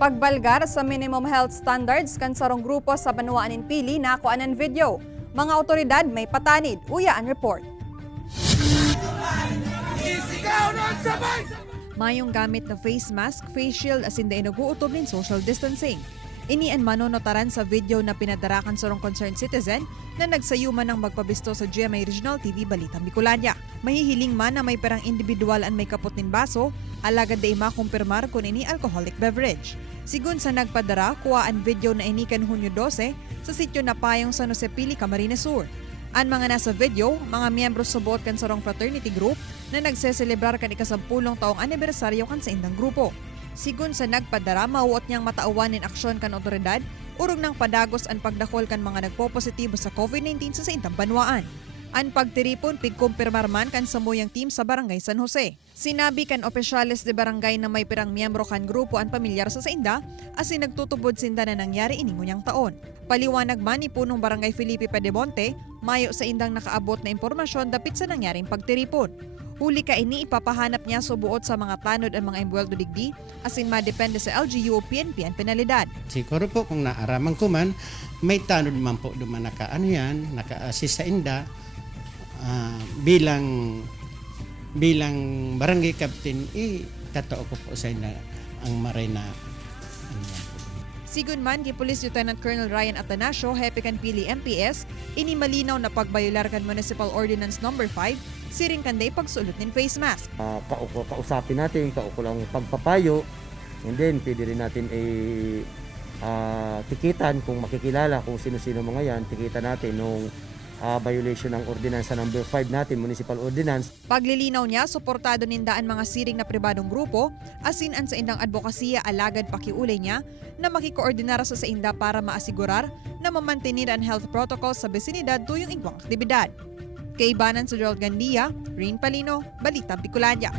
Pagbalgar sa minimum health standards kan sarong grupo sa Banuanin Pili na kuanan video. Mga otoridad may patanid, uyaan report. Mayong gamit na face mask, face shield asin da inaguutob nin social distancing. Ini ang nanotaran sa video na pinadarakan sarong concerned citizen na nagsayuman ng magpabisto sa GMA Regional TV Balitang Bicolandia. Mahihiling man na may perang individual ang may kapot nin baso, alagad da makumpirmar kung ini alcoholic beverage. Sigun sa nagpadara, kuha ang video na inikan Hunyo 12 sa sityo na payong sa Pili, Camarines Sur. Ang mga nasa video, mga miyembro sa buot kan sarong fraternity group na nagseselebrar kan ikasampulong taong anibersaryo kan sa indang grupo. Sigun sa nagpadara, mauot niyang matauwan in aksyon kan otoridad, urong ng padagos ang pagdakol kan mga nagpo-positibo sa COVID-19 sa indang banwaan. Ang pagtiripon pigkumpirmar man kan samuyang team sa Barangay San Jose. Sinabi kan opisyales de barangay na may pirang miyembro kan grupo ang pamilyar sa inda asin nagtutubod sinda na nangyari iningunyang taon. Paliwanag man ni punong Barangay Felipe Pedebonte, mayo sa indang nakaabot na impormasyon dapit sa nangyaring pagtiripon. Huli ka ini ipapahanap niya subuot sa mga tanod ang mga embweldo digdi asin madepende sa LGU o PNP ang penalidad. Siguro po kung naaramang ko man, may tanod man po duman naka-assist sa inda. Bilang barangay captain, tatoo ko po sa inyo ang maray na Sigun man, Police Lieutenant Colonel Ryan Atanasio, Hepe kan Pili MPS, ini malinaw na pagbayolar kan Municipal Ordinance No. 5, siring kanday pagsulot ng face mask. Kausapin natin, kaukulang pagpapayo, and then pwede rin natin tikitan kung makikilala kung sino-sino mga yan, tikitan natin nung violation ng ordinansa No. 5 natin, Municipal Ordinance. Paglilinaw niya, suportado nindaan mga siring na pribadong grupo, asin an sa indang advokasya alagad pakiulay niya na makikoordinar sa inda para maasigurar na mamantinir ang health protocols sa besinidad tuyong igwang aktibidad. Kay Banan sa Gerald Gandia, Rain Palino, Balitang Bicolandia.